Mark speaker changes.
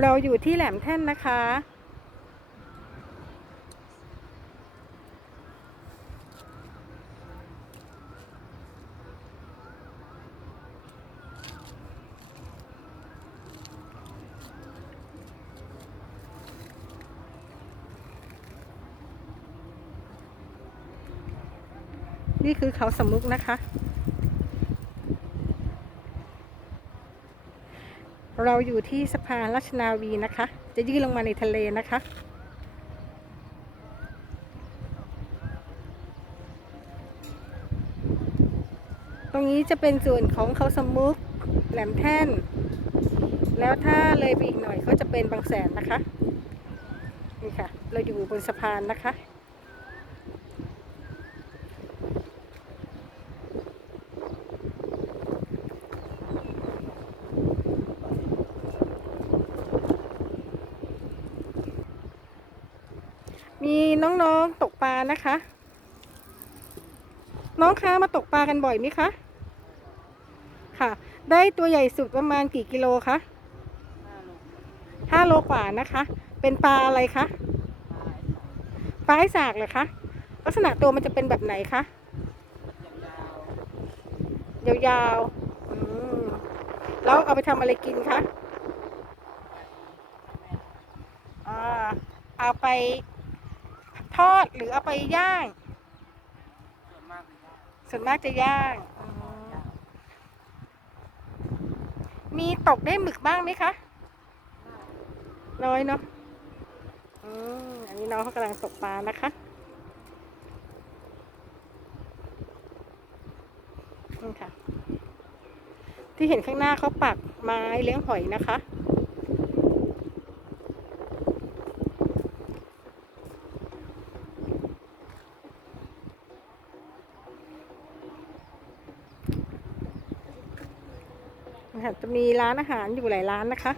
Speaker 1: เราอยู่ที่แหลมแท่นนะคะ นี่คือเขาสมุกนะคะ เราอยู่ที่สะพานราชนาวีนะคะ จะยื่นลงมาในทะเลนะคะ ตรงนี้จะเป็นส่วนของเขาสมุกแหลมแท่น แล้วถ้าเลยไปอีกหน่อยก็จะเป็นบางแสนนะคะ นี่ค่ะ เราอยู่บนสะพานนะคะ มีน้องๆตกปลานะคะ น้องคะมาตกปลากันบ่อยไหมคะ ค่ะ ได้ตัวใหญ่สุดประมาณกี่กิโลคะห้าโลกว่านะคะ เป็นปลาอะไรคะปลาไอสากเหรอคะ ลักษณะตัวมันจะเป็นแบบไหนคะ ยาวๆแล้วเอาไปทำอะไรกินคะ อ่า เอาไป ทอดหรือเอาไปย่าง ส่วนมากจะย่างอืมมีตกได้หมึกบ้างไหมคะ น้อยเนาะอืมอันนี้น้องเขากำลังตกปลานะคะนี่ค่ะ ที่เห็นข้างหน้าเขาปักไม้เลี้ยงหอยนะคะนะคะ จะมีร้านอาหารอยู่หลายร้านนะคะ